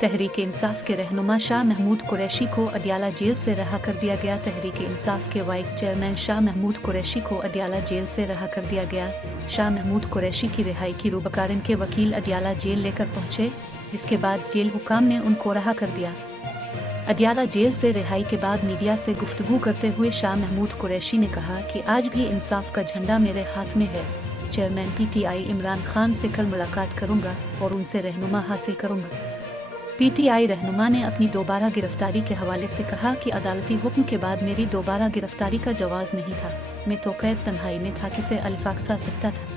तहरीक इंसाफ के रहनुमा शाह महमूद कुरैशी को अडियाला जेल से रहा कर दिया गया। तहरीक इंसाफ के वाइस चेयरमैन शाह महमूद कुरैशी को अडियाला जेल से रहा कर दिया गया। शाह महमूद कुरैशी की रिहाई की रूबकारिन के वकील अडियाला जेल लेकर पहुंचे, जिसके बाद जेल हुकाम ने उनको रहा कर दिया। अडियाला जेल से रिहाई के बाद मीडिया से गुफ्तगू करते हुए शाह महमूद कुरैशी ने कहा कि आज भी इंसाफ का झंडा मेरे हाथ में है। चेयरमैन PTI इमरान खान से कल मुलाकात करूंगा और उनसे रहनुमा हासिल करूंगा। PTI रहनुमा ने अपनी दोबारा गिरफ्तारी के हवाले से कहा कि अदालती हुक्म के बाद मेरी दोबारा गिरफ्तारी का जवाज़ नहीं था। मैं तो कैद तन्हाई में था, किसे अल्फाक सा सकता था।